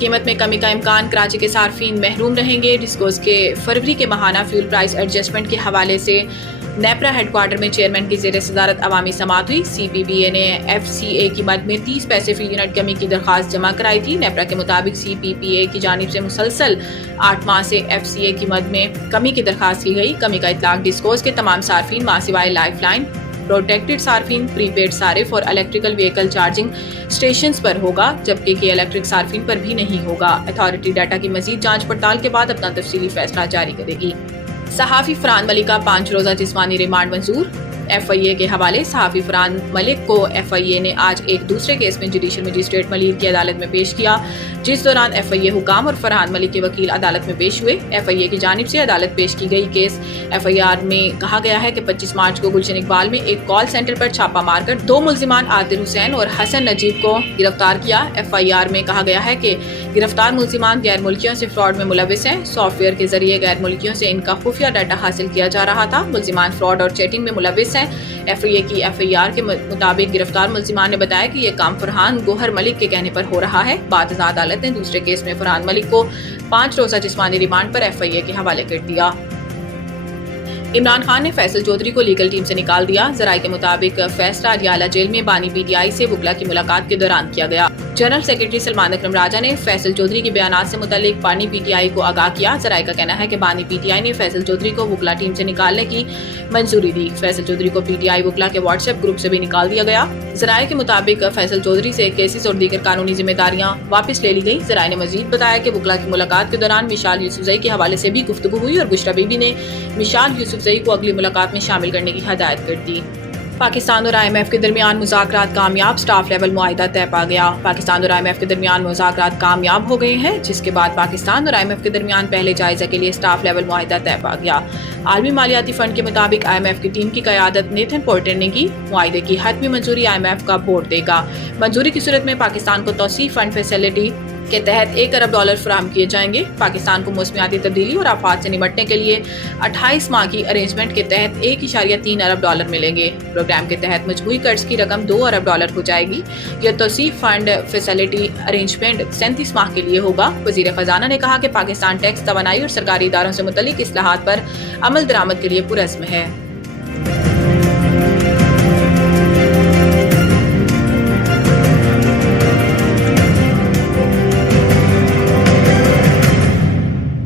कीमत में कमी का इम्कान, कराची के सार्फिन महरूम रहेंगे। डिस्कोस के फरवरी के माहाना फ्यूल प्राइस एडजस्टमेंट के हवाले से नेपरा हेडक्वार्टर में चेयरमैन की ज़ेर सदारत अवामी समाअत हुई। CPPA ने FCA की मद में 30 पैसे फी यूनिट कमी की दरख्वास्त जमा कराई थी। नेपरा के मुताबिक CPPA की जानिब से मुसलसल 8 माह से FCA की मद में कमी की दरख्वास्त की गई। कमी का इतलाक डिस्कोस के तमाम सार्फिन मां सिवाय लाइफ लाइन, प्रोटेक्टेड सार्फिन, प्रीपेड सारिफ और इलेक्ट्रिकल व्हीकल चार्जिंग स्टेशन पर होगा, जबकि कि इलेक्ट्रिक सार्फिन पर भी नहीं होगा। अथॉरिटी डाटा की मजीद जांच पड़ताल के बाद अपना तफसीली फैसला जारी करेगी। सहाफ़ी फरहान मलिक का 5 रोज़ा जिस्मानी रिमांड मंजूर। FIA के हवाले सहाफ़ी फरहान मलिक को FIA ने आज एक दूसरे केस में जुडिशल मजिस्ट्रेट मलिक की अदालत में पेश किया, जिस दौरान FIA हुकाम और फरहान मलिक के वकील अदालत में पेश हुए। FIA की जानिब से अदालत पेश की गई केस FIR में कहा गया है कि 25 मार्च को गुलशन इकबाल में एक कॉल सेंटर पर छापा मारकर 2 मुल्जिमान आदिल हुसैन और हसन नजीब को गिरफ्तार किया। FIR में कहा गया है कि गिरफ्तार मुल्जिमान गैर मुल्कियों से फ्रॉड में मुलविस हैं। सॉफ्टवेयर के जरिए गैर मुल्कियों से इनका खुफिया डाटा हासिल किया जा रहा था। मुल्जिमान फ्रॉड और चैटिंग में मुलविस हैं। FIA की FIR के मुताबिक गिरफ्तार मुल्जिमान ने बताया कि यह काम फरहान गोहर मलिक के कहने पर हो रहा है। बाद अदालत ने दूसरे केस में फरहान मलिक को 5 रोज़ा जिस्मानी रिमांड पर FIA के हवाले कर दिया। इमरान खान ने फैसल चौधरी को लीगल टीम से निकाल दिया। जराये के मुताबिक फैसला अडियाला जेल में बानी PTI से वकला की मुलाकात के दौरान किया गया। जनरल सेक्रेटरी सलमान अकरम राजा ने फैसल चौधरी के बयानात से मुतालिक बानी PTI को आगाह किया। जराये का कहना है कि बानी PTI ने फैसल चौधरी को वकला टीम से निकालने की मंजूरी दी। फैसल चौधरी को PTI वकला के WhatsApp ग्रुप से भी निकाल दिया गया। जराये के मुताबिक फैसल चौधरी से केसेस और दीगर कानूनी जिम्मेदारियां वापस ले ली गई। जराये ने मजीद बताया कि वकला की मुलाकात के दौरान मिशाल यूसुफजई के हवाले से भी गुफ्तगू हुई और बुशरा बीबी ने मिशाल यूसुफजई को अगली मुलाकात में शामिल करने की हदायत कर दी। पाकिस्तान और IMF के दरमियान मुज़ाकरात कामयाब, स्टाफ लेवल मुआहिदा तय पा गया। पाकिस्तान और IMF के दरमियान मुज़ाकरात कामयाब हो गए हैं, जिसके बाद पाकिस्तान और IMF के दरमियान पहले जायजा के लिए स्टाफ लेवल मुआहिदा तय पा गया। आलमी मालियाती फंड के मुताबिक IMF की टीम की क़यादत नेथन पोर्टर ने की। मुआहिदे की हतमी मंजूरी IMF का बोर्ड देगा। मंजूरी की सूरत में पाकिस्तान को तौसीई फंड फैसिलिटी के तहत $1 अरब फराहम किए जाएंगे। पाकिस्तान को मौसमियाती तब्दीली और आफात से निपटने के लिए 28 माह की अरेंजमेंट के तहत $1.3 अरब मिलेंगे। प्रोग्राम के तहत मजमूई कर्ज की रकम $2 अरब हो जाएगी। यह तौसीई फंड फैसिलिटी अरेंजमेंट 37 माह के लिए होगा। वजीर खजाना ने कहा कि पाकिस्तान टैक्स, तवानाई और सरकारी इदारों से मुतल्लिक इस्लाहात पर अमल दरामद के लिए पुरअज़्म है।